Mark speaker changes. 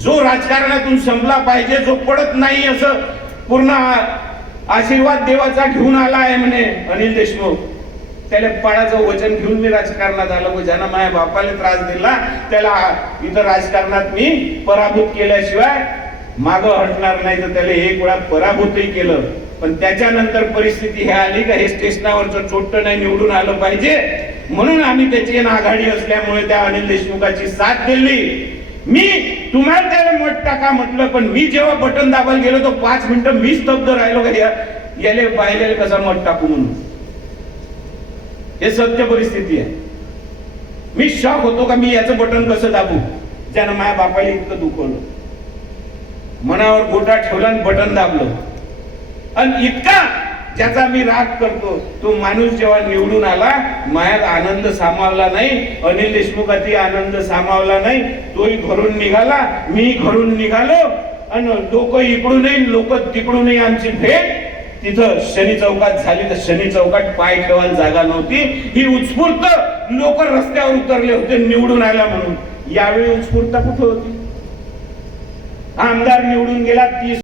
Speaker 1: जो राजकारणातून संपला पाहिजे जो पडत नाही असं पूर्ण आशीर्वाद देवाचा घेऊन आला आहे म्हणे अनिल देशमुख. त्याला पाडाचं वचन घेऊन मी राजकारणात आलो व ज्यानं माझ्या बापाला त्रास दिला त्याला इथं राजकारणात मी पराभूत केल्याशिवाय माग हटणार नाही. तर त्याला एक वेळा पराभूतही केलं. पण त्याच्यानंतर परिस्थिती हे आली का हे स्टेशनावरचं छोट नाही निवडून आलं पाहिजे. म्हणून आम्ही त्याची आघाडी असल्यामुळे त्या अनिल देशमुखाची साथ दिली. मी तुम्हाला त्याला मत टाका म्हटलं पण मी जेव्हा बटन दाबायला गेलो तो पाच मिनिटं मी स्तब्ध राहिलो का याले पाहिलेले कसा मत टाकू म्हणून? हे सत्य परिस्थिती आहे. मी शॉक होतो का मी याचं बटन कसं दाबू? ज्यानं माझ्या बापाला इतकं दुखवलं. मनावर गोटा ठेवला आणि बटन दाबलं. आणि इतका त्याचा मी राग करतो. तो माणूस जेव्हा निवडून आला मायात आनंद सामावला नाही अनिल देशमुखाची आनंद सामावला नाही तोही घरून निघाला मी घरून निघालो आणि लोक इकडूनही लोक तिकडूनही आमची भेट. तिथं शनी चौकात झाली तर शनी चौकात पाय ठेवायला जागा नव्हती. ही उत्स्फूर्त लोक रस्त्यावर उतरले होते निवडून आला म्हणून. यावेळी उत्स्फूर्त कुठं होती? आमदार निवडून गेला तीस